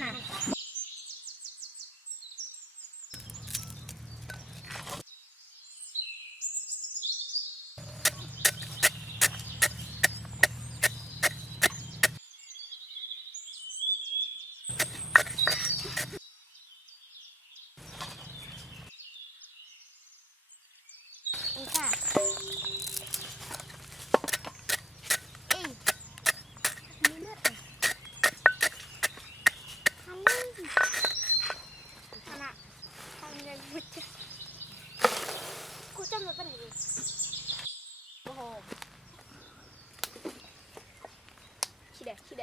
น่ะค่ะมีเลือดไหมทำนี่ขณะทำยังกูจำมันเป็นยังไงโอ้โหขี้เด็กคือ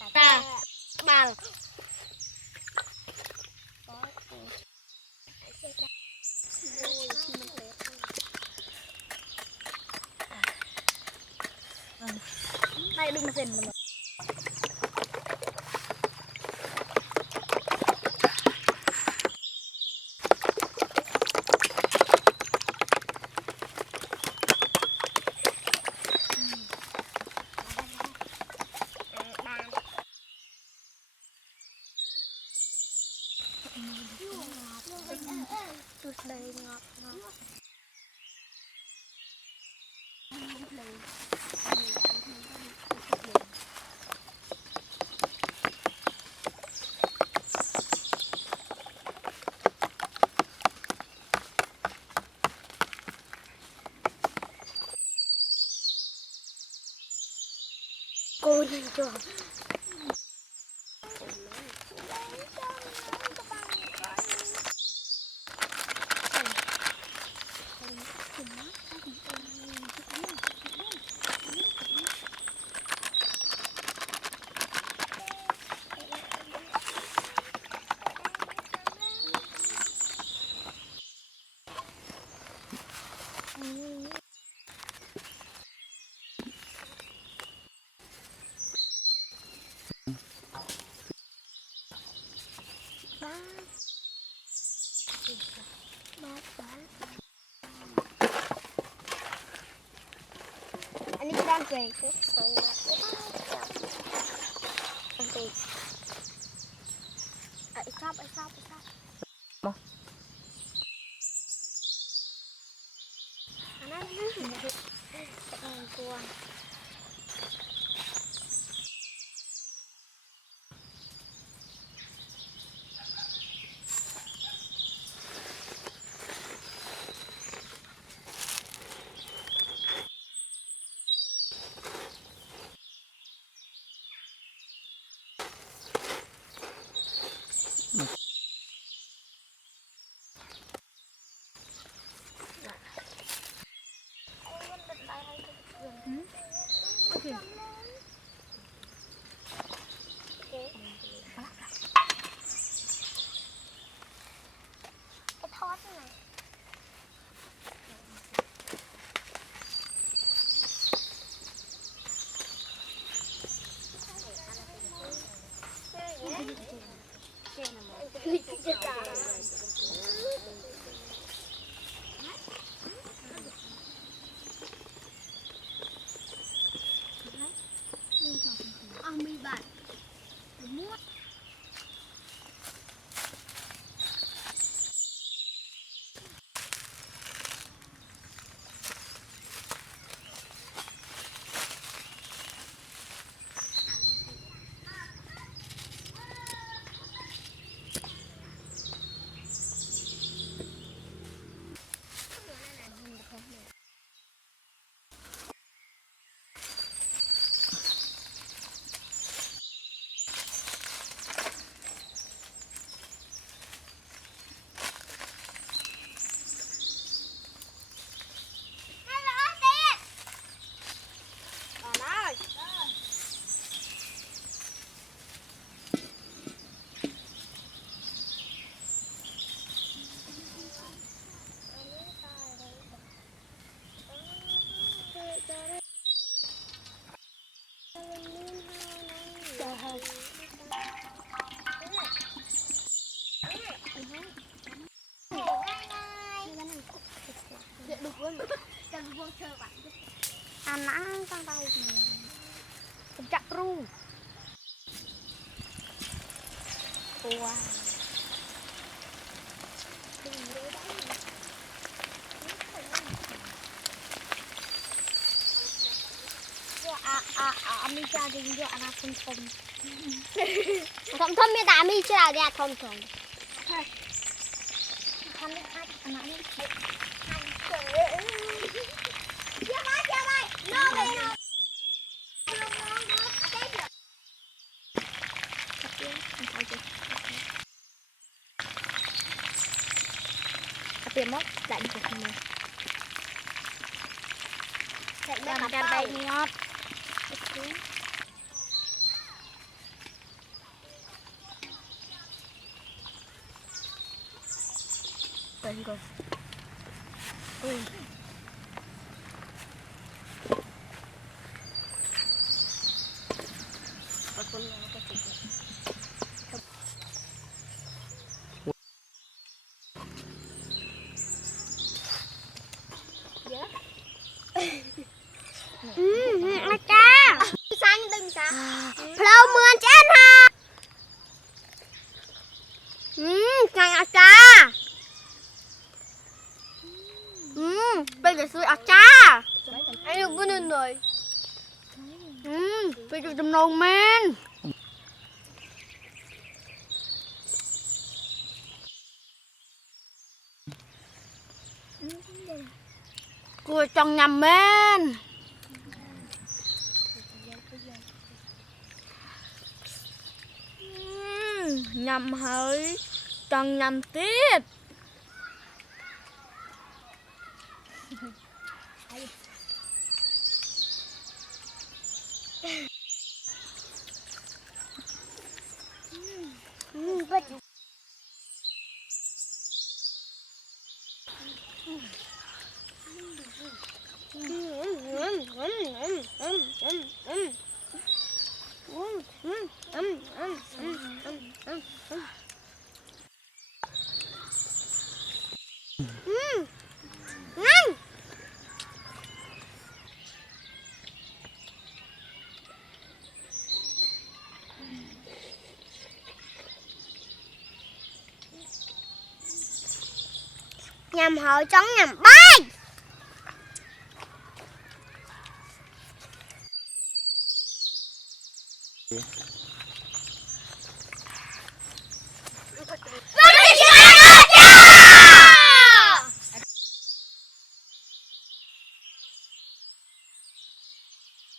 ตาบางได้ดึงมาเซ็นมันจุดเลยงอกกูยังจบอันนี้ด้านเกยคือสองนะด้านเกยไอ้ชอบอันนั้นกลัวโอเคไปทอดหน่อยมีบัตรมั่วอันนั้นตั้งใจ cuaมีจาดิงเยอะนะทมมีแต่มีเชื่อเดียทมทำไม่ได้ขนาดนี้เยอะมากน้องเลยน้องเปลี่ยนม็อกได้ดีกว่านี้การไปงอดไปก่อนอาจารย์สั่งดึงจ้ะเพลาเหมือนเจ้าฮะสั่งอาจารย์ไปจะซื้ออาจารย์ไอ้ลูกบุญหน่อยไปดูจำลองแมนกูจังยำแมนยำเฮ้ยจังยำติดnhầm hội trống nhầm bay